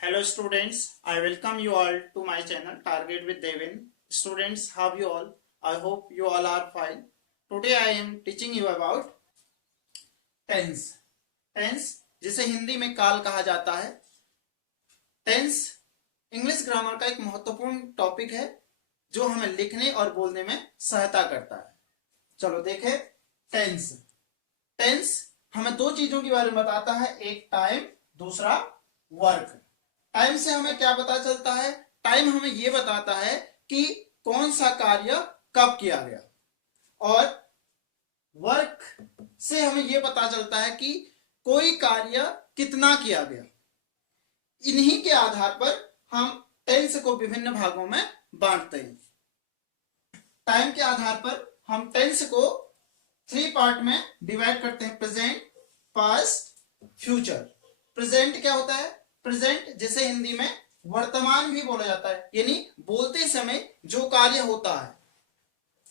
Hello students, I welcome you all to my channel Target with Devin. Students, how you all? I hope you all are fine. Today I am teaching you about tense. Tense जिसे हिंदी में काल कहा जाता है। Tense English grammar का एक महत्वपूर्ण topic है जो हमें लिखने और बोलने में सहायता करता है। चलो देखें टेंस। टेंस हमें दो चीजों के बारे में बताता है, एक टाइम, दूसरा वर्क। टाइम से हमें क्या पता चलता है? टाइम हमें यह बताता है कि कौन सा कार्य कब किया गया, और वर्क से हमें यह पता चलता है कि कोई कार्य कितना किया गया। इन्हीं के आधार पर हम टेंस को विभिन्न भागों में बांटते हैं। टाइम के आधार पर हम टेंस को 3 पार्ट में डिवाइड करते हैं, प्रेजेंट, पास्ट, फ्यूचर। प्रेजेंट क्या होता है? प्रेजेंट जिसे हिंदी में वर्तमान भी बोला जाता है, यानी बोलते समय जो कार्य होता है।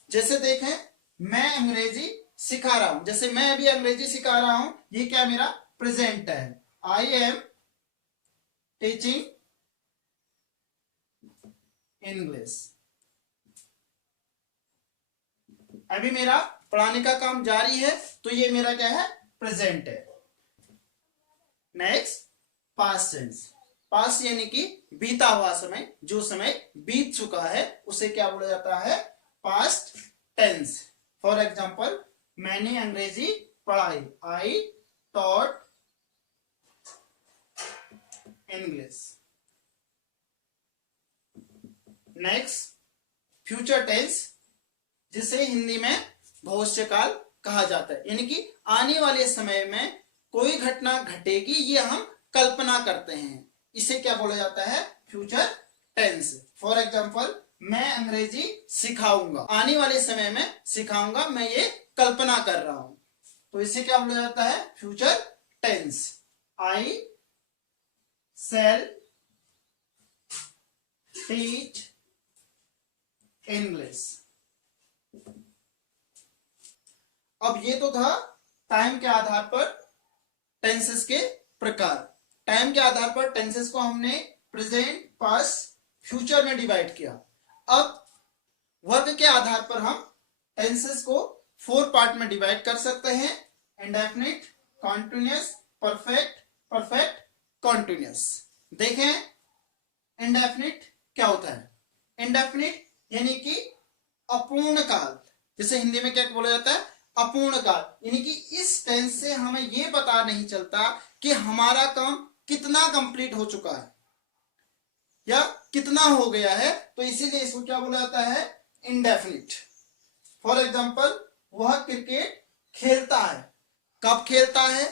जैसे देखें, मैं अंग्रेजी सिखा रहा हूं, जैसे मैं अभी अंग्रेजी सिखा रहा हूं, ये क्या मेरा प्रेजेंट है। I am teaching English. अभी मेरा पढ़ाने का काम जारी है, तो ये मेरा क्या है? प्रेजेंट है। Next, past tense. पास्ट यानी कि बीता हुआ समय, जो समय बीत चुका है उसे क्या बोला जाता है? Past tense. फॉर एग्जाम्पल, मैंने अंग्रेजी पढ़ाई, I taught English. Next, future tense जिसे हिंदी में भविष्यकाल कहा जाता है, यानी कि आने वाले समय में कोई घटना घटेगी, ये हम कल्पना करते हैं, इसे क्या बोला जाता है? Future tense. फॉर एग्जाम्पल, मैं अंग्रेजी सिखाऊंगा, आने वाले समय में सिखाऊंगा, मैं ये कल्पना कर रहा हूं, तो इसे क्या बोला जाता है? Future tense. I shall teach English. अब ये तो था टाइम के आधार पर टेंसेस के प्रकार। टाइम के आधार पर टेंसेस को हमने प्रेजेंट, पास्ट, फ्यूचर में डिवाइड किया। अब वर्क के आधार पर हम टेंसेस को 4 पार्ट में डिवाइड कर सकते हैं, indefinite, continuous, perfect, perfect continuous. देखें इंडेफिनिट क्या होता है? इंडेफिनिट यानी कि अपूर्ण काल, जिसे हिंदी में क्या बोला जाता है? अपूर्ण काल। यानी कि इस टेंस से हमें यह पता नहीं चलता कि हमारा काम कितना कंप्लीट हो चुका है या कितना हो गया है, तो इसीलिए इसको क्या बोला जाता है? इंडेफिनिट। फॉर एग्जाम्पल, वह क्रिकेट खेलता है, कब खेलता है,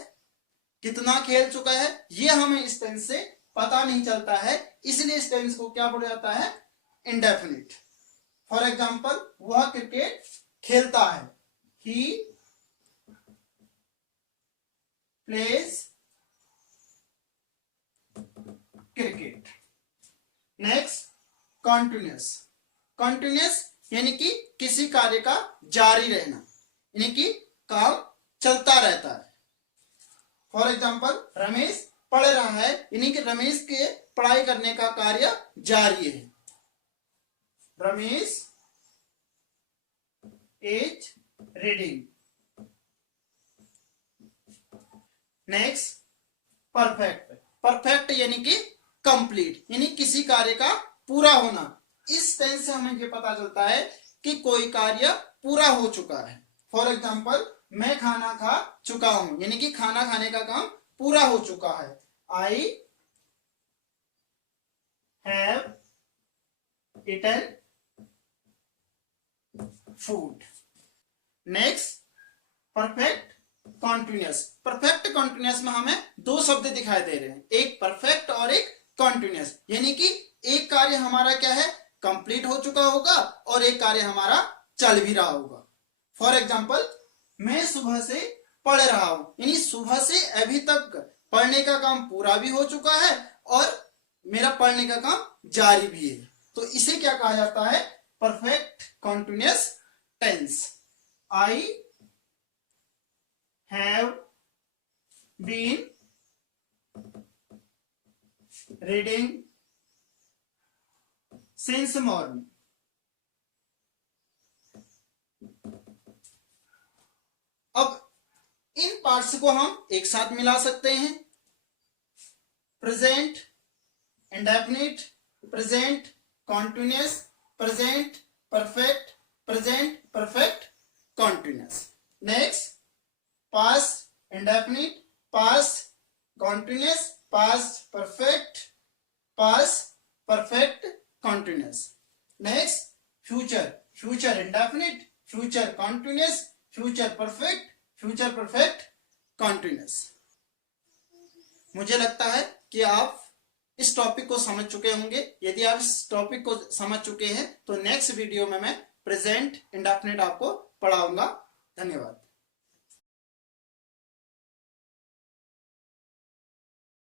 कितना खेल चुका है, यह हमें इस टेंस से पता नहीं चलता है, इसलिए इस टेंस को क्या बोला जाता है? इंडेफिनिट। फॉर एग्जाम्पल, वह क्रिकेट खेलता है, he plays cricket. Next, continuous. Continuous यानी कि किसी कार्य का जारी रहना, यानी कि काम चलता रहता है। फॉर एग्जाम्पल, रमेश पढ़ रहा है, यानी कि रमेश के पढ़ाई करने का कार्य जारी है। Ramesh is reading. Next, perfect. Perfect यानी कि कंप्लीट, यानी किसी कार्य का पूरा होना। इस टेंस से हमें यह पता चलता है कि कोई कार्य पूरा हो चुका है। फॉर एग्जाम्पल, मैं खाना खा चुका हूं, यानी कि खाना खाने का काम पूरा हो चुका है। I have eaten food. Next, perfect continuous. Perfect continuous में हमें 2 शब्द दिखाई दे रहे हैं, एक परफेक्ट और एक कॉन्टिन्यूअस, यानी कि एक कार्य हमारा क्या है? कंप्लीट हो चुका होगा और एक कार्य हमारा चल भी रहा होगा। फॉर एग्जाम्पल, मैं सुबह से पढ़ रहा हूं, यानी सुबह से अभी तक पढ़ने का काम पूरा भी हो चुका है और मेरा पढ़ने का काम जारी भी है, तो इसे क्या कहा जाता है? Perfect continuous tense. I have been reading since morning. अब इन पार्ट्स को हम एक साथ मिला सकते हैं. Present indefinite, present continuous, present perfect, present perfect continuous. Next past indefinite, past continuous, past perfect, past perfect continuous. Next future, future indefinite, future continuous, future perfect, future perfect continuous. मुझे लगता है कि आप इस टॉपिक को समझ चुके होंगे. यदि आप इस टॉपिक को समझ चुके हैं तो नेक्स्ट वीडियो में मैं प्रेजेंट इंडेफिनिट आपको पढ़ाऊंगा. धन्यवाद.